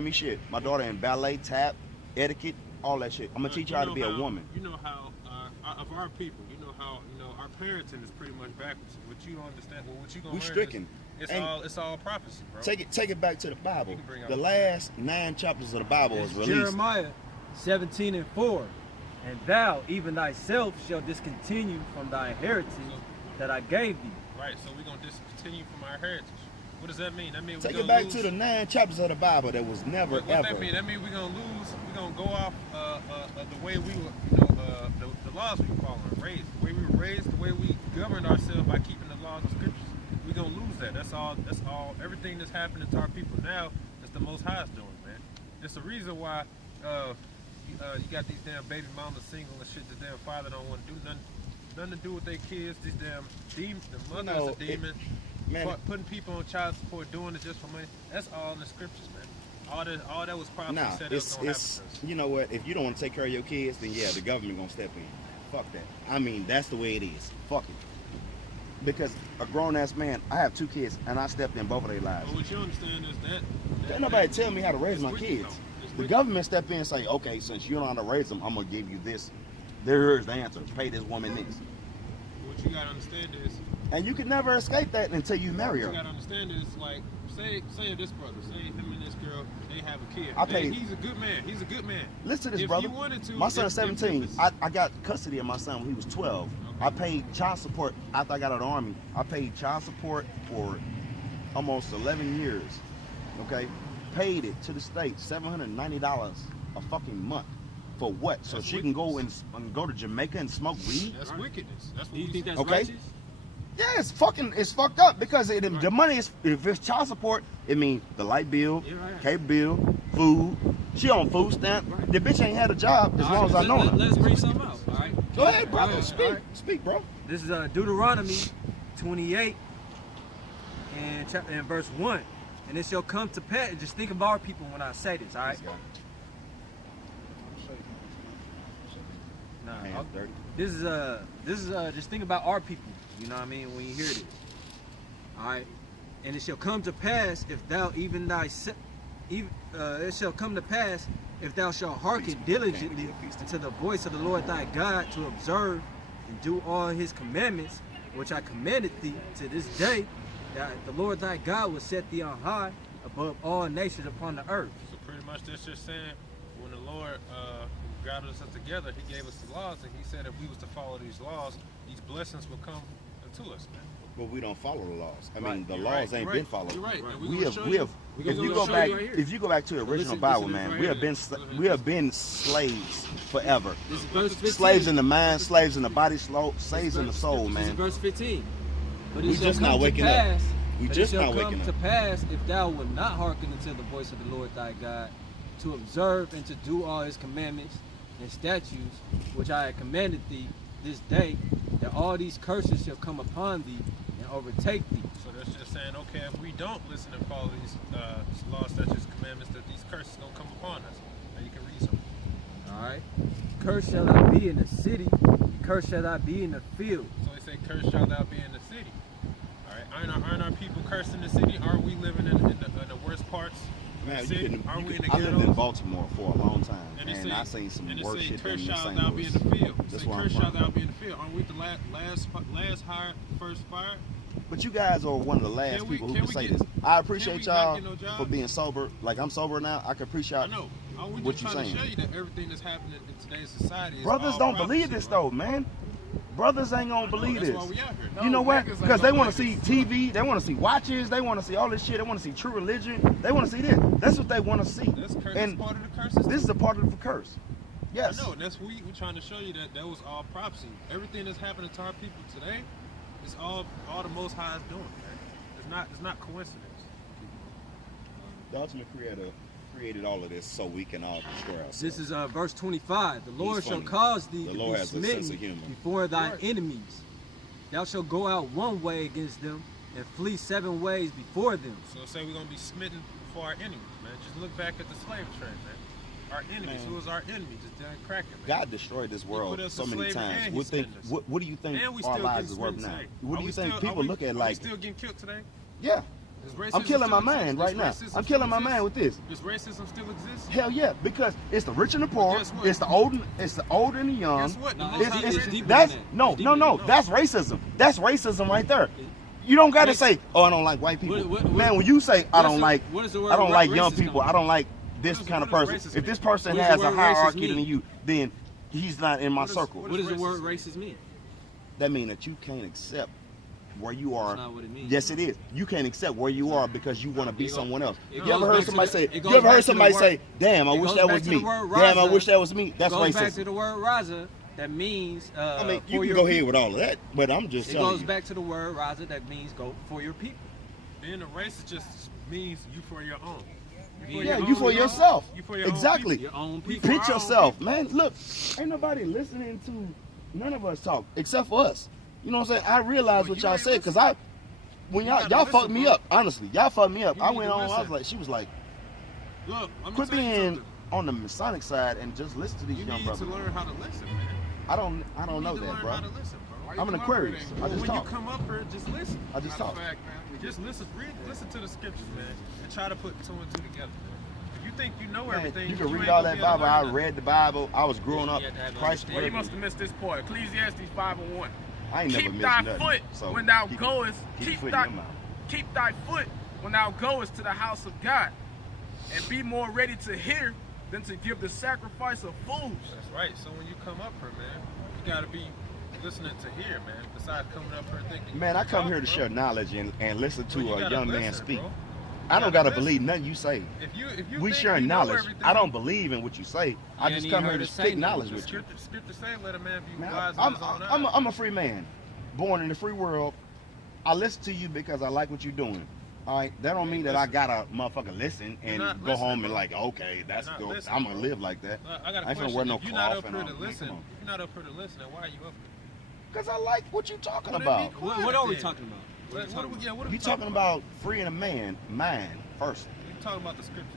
me shit. My daughter in ballet, tap, etiquette, all that shit. I'm gonna teach her how to be a woman. You know how of our people, you know how our parenting is pretty much backwards. What you don't understand, what you gonna We learn stricken. It's all prophecy, bro. Take it back to the Bible. The last 9 chapters of the Bible was released. Jeremiah 17:4. And thou, even thyself, shall discontinue from thy inheritance that I gave thee. Right, so we're gonna discontinue from our heritage. What does that mean? That means take it back to the 9 chapters of the Bible that was never what ever. That mean? That means we're gonna lose. We're gonna go off the way we were, the laws we were following, raised, the way we were raised, the way we governed ourselves by keeping the laws and scriptures. We're gonna lose that. That's all. Everything that's happening to our people now is the Most High's doing, man. It's the reason why you got these damn baby mamas single and shit. The damn father don't want to do nothing to do with their kids. These damn demons, the mother's a demon. Putting people on child support, doing it just for money. That's all in the scriptures, man. All that was probably said that was gonna happen. You know what? If you don't want to take care of your kids, then yeah, the government gonna step in. Fuck that. I mean, that's the way it is. Fuck it. Because a grown ass man, I have 2 kids, and I stepped in both of their lives. But what you understand is that can't nobody tell me how to raise my kids. The government step in and say, okay, since you don't know how to raise them, I'm gonna give you this. There's the answer. Pay this woman this. What you gotta understand is, and you can never escape that until you marry her. What you gotta understand is, like, say this brother, say him and this girl, they have a kid. He's a good man. He's a good man. Listen to this, brother. You wanted to, my son's 17. I got custody of my son when he was 12. Okay. I paid child support after I got out of the Army. I paid child support for almost 11 years. Okay? Paid it to the state, $790 a fucking month. For what? So she can go and go to Jamaica and smoke weed? That's wickedness. That's what you think that's okay? righteous? Yeah, it's fucked up because the money is, if it's child support, it means the light bill, cable bill, food. She on food stamp. The bitch ain't had a job as long as I know her. Let's bring something out. All right. Go ahead, brother. Speak, bro. This is Deuteronomy 28 and verse 1. And it shall come to pass. Just think of our people when I say this. All right. Nah, this is just think about our people. You know what I mean? When you hear this, all right. And it shall come to pass if thou it shall come to pass if thou shalt hearken diligently unto the voice of the Lord thy God to observe and do all his commandments, which I commanded thee to this day, that the Lord thy God will set thee on high above all nations upon the earth. So pretty much that's just saying, when the Lord gathered us together, he gave us the laws, and he said if we was to follow these laws, these blessings will come to us, man. But we don't follow the laws. I mean, the laws ain't been followed. You're right. We have. If you go back to the original Bible, man, we have been slaves forever. This is verse 15. Slaves in the mind, slaves in the body, slaves in the soul, man. This is verse 15. But we just not waking up. We just not waking up. It shall come to pass if thou wilt not hearken unto the voice of the Lord thy God, to observe and to do all his commandments and statutes, which I have commanded thee this day, that all these curses shall come upon thee and overtake thee. So that's just saying, okay, if we don't listen and follow these laws, statutes, commandments, that these curses gonna come upon us. Now you can read something. All right. Cursed shall thou be in the city, cursed shall thou be in the field. So they say, cursed shall thou be in the city. All right. Aren't our people cursed in the city? Aren't we living in the worst parts? Man, Are we in the I lived in ghettos? Baltimore for a long time, and I seen some worse shit than in St. Cursed shall thou be in the field. That's Cursed shall thou be in the field. Aren't we the last hired, first fired? But you guys are one of the last people who can say this. I appreciate y'all for being sober. Like, I'm sober now. I can appreciate I know. what you're saying. To show you that everything that's happening in today's society is brothers don't believe this, though, man. Brothers ain't gonna believe this. Why we out here. You know what? Because they want to see TV, they want to see watches, they want to see all this shit, they want to see true religion, they want to see this. That's what they want to see. That's and part of the curse. This is a part of the curse. Yes. I know, and that's we're trying to show you that was all prophecy. Everything that's happening to our people today is all the Most High is doing, man. It's not coincidence. The ultimate creator created all of this so we can all destroy ourselves. This is verse 25. The Lord shall cause thee to be smitten before thy enemies. Thou shalt go out one way against them and flee 7 ways before them. So say we're going to be smitten before our enemies, man. Just look back at the slave trade, man. Our enemies, who was our enemy? Just done cracking, man. God destroyed this world so many times. What do you think our lives is worth now? What do you think people look at like? Are we still getting killed today? Yeah. I'm killing my mind right now. I'm killing my mind with this. Does racism still exist? Hell yeah, because it's the rich and the poor, it's the old and the young. Guess what? The No, Most it's High deeper said- than That's that. no, It's deeper no, than no. That's racism. That's racism right there. You don't got to say, "Oh, I don't like white people." Man, when you say, "I don't like," what is the word I don't like young racist people. come I don't like this What kind of does person. racist If this mean? person What does has the a word hierarchy racist than mean? you, then he's not in my What is- circle. what What does the racist word mean? racist mean? That means that you can't accept where you are. That's not what it means. Yes, it is. You can't accept where you are because you want to be someone else. it You goes ever back heard to somebody the- say? it You goes ever back heard to the somebody word- say, "Damn, I it wish goes that back was to me. the word Damn, I Raza. wish that was me." That's It goes back to racism. the word Raza. That means I mean, you for can your go ahead people. with all of that, but I'm just It telling goes you. back to the word Raza. That means go for your people. Being a racist just means you for your own. Yeah, you for yourself. You for your own Exactly. Your own You people. pitch yourself, man. Look, ain't nobody listening to none of us talk except for us. You know what I'm saying? I realize Well, what you y'all ain't said because listening. when You y'all gotta fucked listen, me bro. up. Honestly, y'all fucked me up. You I need went to on. I was listen. like, she was like, Look, I'm quit gonna tell you being something. on the Masonic side and just listen to these You young need brothers. to learn how to listen, man. I don't You know need to that, learn bro. how to listen, bro. I'm an Aquarius. I Well, just when talk. you come up here, just listen. I just talk. Just listen, listen to the scriptures, man, and try to put two and two together, man. If you think you know Man, everything, you can ain't read all gonna that be able to Bible. learn I nothing. read the Bible. I was growing up. You have to have Christ. understanding. Well, you must have missed this part. Ecclesiastes 5:1. I ain't never Keep missed thy nothing. foot So when thou keep- goest. keep Keep foot in thy your mouth. keep thy foot when thou goest to the house of God, and be more ready to hear than to give the sacrifice of fools. That's right. So when you come up here, man, you gotta be listening to hear, man. Besides coming up here thinking. Man, I come here to bro. share knowledge and listen Bro, you to a gotta young man listen, speak. bro. You I don't gotta gotta listen. believe nothing you say. If you We think sharing you know knowledge. everything, I don't believe in what you say. I You just ain't come even here to heard us say speak nothing. knowledge the with you. scripture say, let a man be Man, wise in I'm, his own I'm, eyes. I'm a free man, born in the free world. I listen to you because I like what you're doing. All right, that don't mean that I gotta motherfucker listen and You're not go listening, home and bro. like, okay, that's You're not good. listening, I'm gonna bro. live like that. I got a I ain't finna question. wear no If you're not cloth up and here all. to Man, listen, come on. if you're not up here to listen, then why are you up here? Cause I like what you talking Well, then about. be quiet What are we then. talking about? What are we You talking talking about freeing a man mind first. We're talking about the scripture.